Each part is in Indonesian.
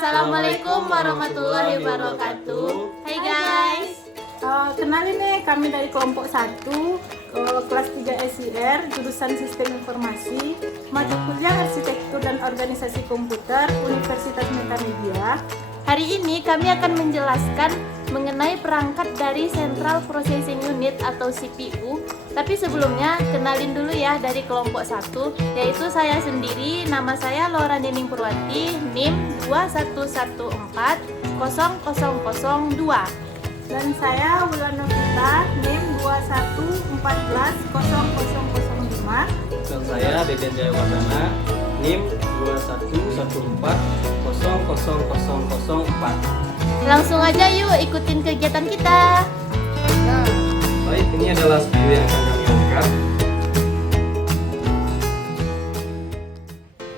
Assalamualaikum warahmatullahi wabarakatuh. Hai guys. Kenalin nih, kami dari kelompok 1 kelas 3 SIR jurusan Sistem Informasi, mata kuliah Arsitektur dan Organisasi Komputer Universitas Metamedia. Hari ini kami akan menjelaskan mengenai perangkat dari Central Processing Unit atau CPU. Tapi sebelumnya kenalin dulu ya dari kelompok 1, yaitu saya sendiri. Nama saya Laura Nining Purwanti, NIM 211400002. Dan saya Wulan Novita, NIM 214400005. Dan saya Deden Jayawardana, NIM 211400004. Langsung aja yuk ikutin kegiatan kita. Baik, ini adalah video yang akan kami angkat.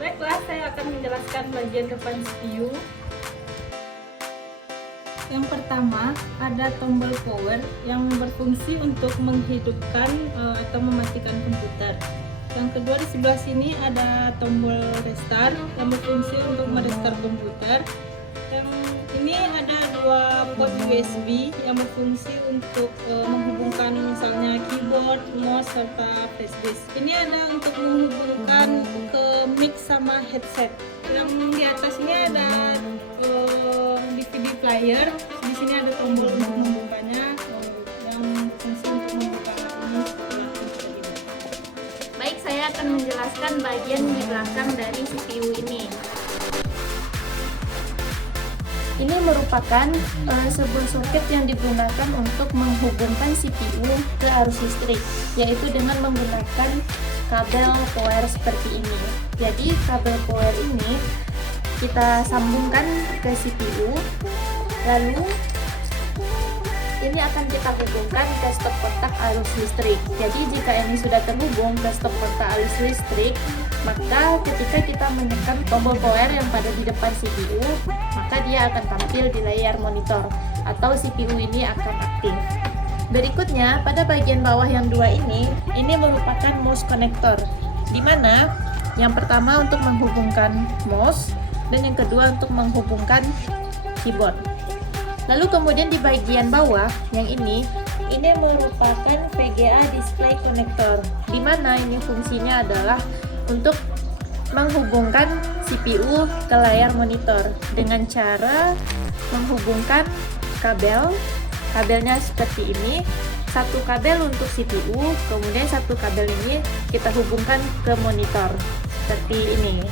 Baiklah, saya akan menjelaskan bagian depan CPU. Yang pertama, ada tombol power yang berfungsi untuk menghidupkan atau mematikan komputer. Yang kedua, di sebelah sini ada tombol restart yang berfungsi untuk merestart komputer. Yang ini ada dua port USB yang berfungsi untuk menghubungkan misalnya keyboard, mouse, serta flash disk. Ini ada untuk menghubungkan ke mic sama headset. Yang di atas ini ada DVD player. Di sini ada tombol untuk membukanya yang berfungsi untuk membuka ini. Baik, saya akan menjelaskan bagian di belakang dari CPU ini. Ini merupakan sebuah soket yang digunakan untuk menghubungkan CPU ke arus listrik, yaitu dengan menggunakan kabel power seperti ini. Jadi kabel power ini kita sambungkan ke CPU, lalu ini akan kita hubungkan ke stop kontak arus listrik. Jadi jika ini sudah terhubung ke stop kontak arus listrik, maka ketika kita menekan tombol power yang pada di depan CPU, maka dia akan tampil di layar monitor atau CPU ini akan aktif. Berikutnya, pada bagian bawah yang dua ini merupakan mouse connector, di mana yang pertama untuk menghubungkan mouse dan yang kedua untuk menghubungkan keyboard. Lalu kemudian di bagian bawah yang ini merupakan VGA display connector, di mana ini fungsinya adalah untuk menghubungkan CPU ke layar monitor dengan cara menghubungkan kabelnya seperti ini. Satu kabel untuk CPU, kemudian satu kabel ini kita hubungkan ke monitor seperti ini.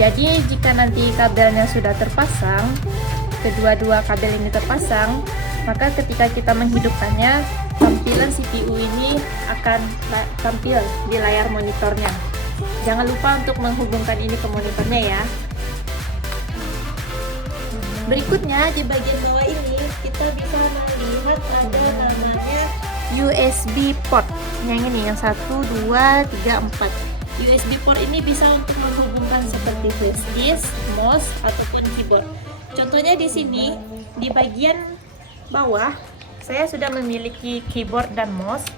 Jadi jika nanti kabelnya sudah terpasang, kedua-dua kabel ini terpasang, maka ketika kita menghidupkannya, tampilan CPU ini akan tampil di layar monitornya. Jangan lupa untuk menghubungkan ini ke monitornya ya. Berikutnya di bagian bawah ini kita bisa melihat ada namanya USB port. Yang ini, yang 1, 2, 3, 4. USB port ini bisa untuk menghubungkan seperti flash disk, mouse, ataupun keyboard. Contohnya di sini, di bagian bawah, saya sudah memiliki keyboard dan mouse,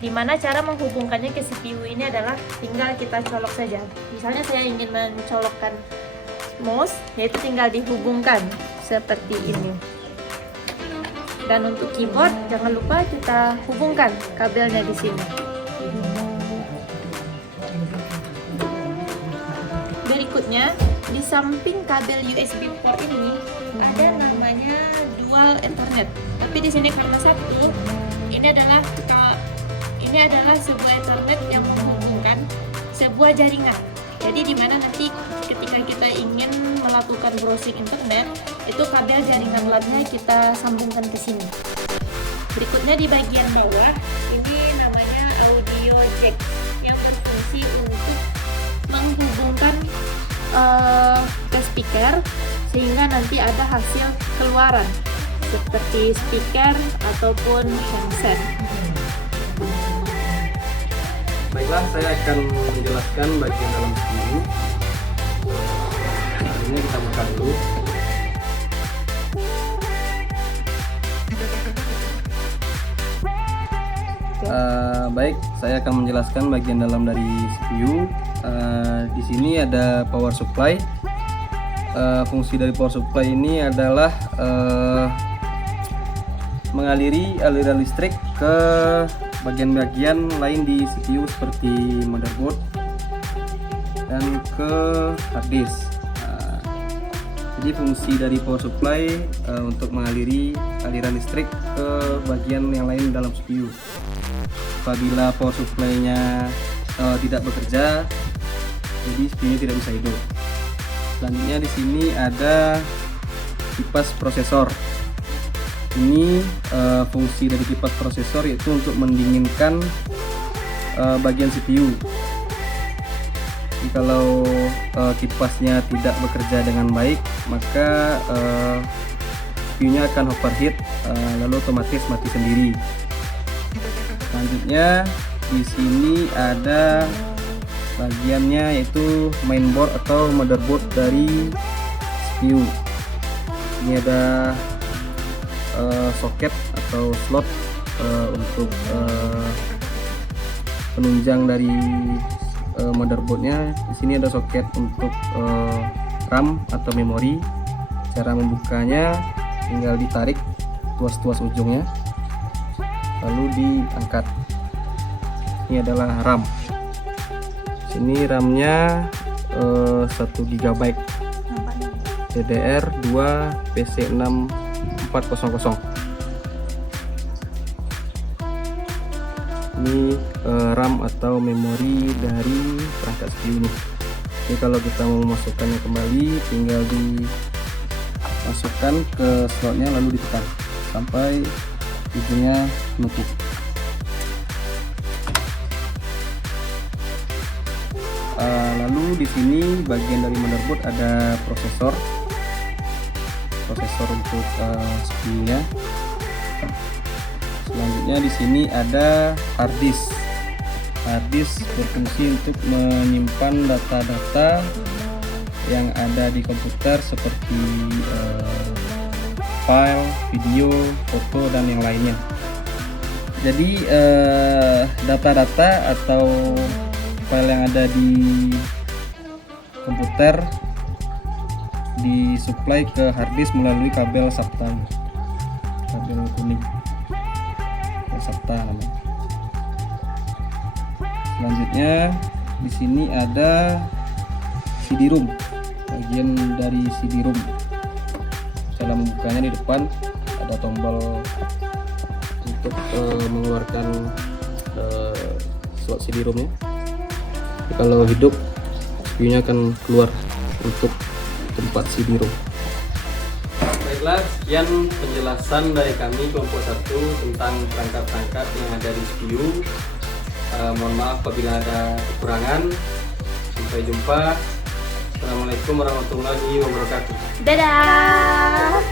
di mana cara menghubungkannya ke CPU ini adalah tinggal kita colok saja. Misalnya saya ingin mencolokkan mouse, yaitu tinggal dihubungkan seperti ini. Dan untuk keyboard, jangan lupa kita hubungkan kabelnya di sini. Berikutnya, di samping kabel USB port ini ada namanya dual Ethernet. Tapi di sini karena satu, ini adalah sebuah Ethernet yang menghubungkan sebuah jaringan. Jadi di mana nanti ketika kita ingin melakukan browsing internet, itu kabel jaringan LAN-nya kita sambungkan ke sini. Berikutnya di bagian bawah, ini namanya audio jack yang berfungsi untuk menghubungkan ke speaker sehingga nanti ada hasil keluaran seperti speaker ataupun handset. Baiklah, saya akan menjelaskan bagian dalam CPU. Ini kita buka dulu. Baik, saya akan menjelaskan bagian dalam dari CPU. Di sini ada power supply. Fungsi dari power supply ini adalah mengaliri aliran listrik ke bagian-bagian lain di CPU seperti motherboard dan ke hard disk. Jadi fungsi dari power supply untuk mengaliri aliran listrik ke bagian yang lain dalam CPU. Apabila power supply-nya tidak bekerja, jadi CPU tidak bisa hidup. Selanjutnya di sini ada kipas prosesor. Ini fungsi dari kipas prosesor yaitu untuk mendinginkan bagian CPU. Jadi kalau kipasnya tidak bekerja dengan baik, maka CPU-nya akan overheat, lalu otomatis mati sendiri. Selanjutnya di sini ada bagiannya yaitu mainboard atau motherboard dari CPU. Ini ada soket atau slot untuk penunjang dari motherboardnya. Di sini ada soket untuk RAM atau memori. Cara membukanya tinggal ditarik tuas-tuas ujungnya, lalu diangkat. Ini adalah RAM. Sini RAM-nya 1 GB DDR2 PC6400. Ini RAM atau memori dari perangkat CPU ini. Jadi kalau kita mau memasukkannya kembali, tinggal dimasukkan ke slotnya lalu ditekan sampai ujungnya menutup. Lalu di sini bagian dari motherboard ada prosesor untuk CPU-nya. Selanjutnya di sini ada hard disk. Hard disk berfungsi untuk menyimpan data-data yang ada di komputer seperti file, video, foto dan yang lainnya. Jadi data-data atau file yang ada di komputer disuplai ke hard disk melalui kabel SATA, kabel kuning, SATA namanya. Selanjutnya di sini ada CD-ROM, bagian dari CD-ROM. Cara membukanya di depan ada tombol untuk mengeluarkan slot CD-ROM-nya. Kalau hidup, CPU-nya akan keluar untuk tempat CD-ROM. Baiklah, sekian penjelasan dari kami kelompok 1 tentang perangkat-perangkat yang ada di CPU. Mohon maaf apabila ada kekurangan. Sampai jumpa. Assalamualaikum warahmatullahi wabarakatuh. Dadah.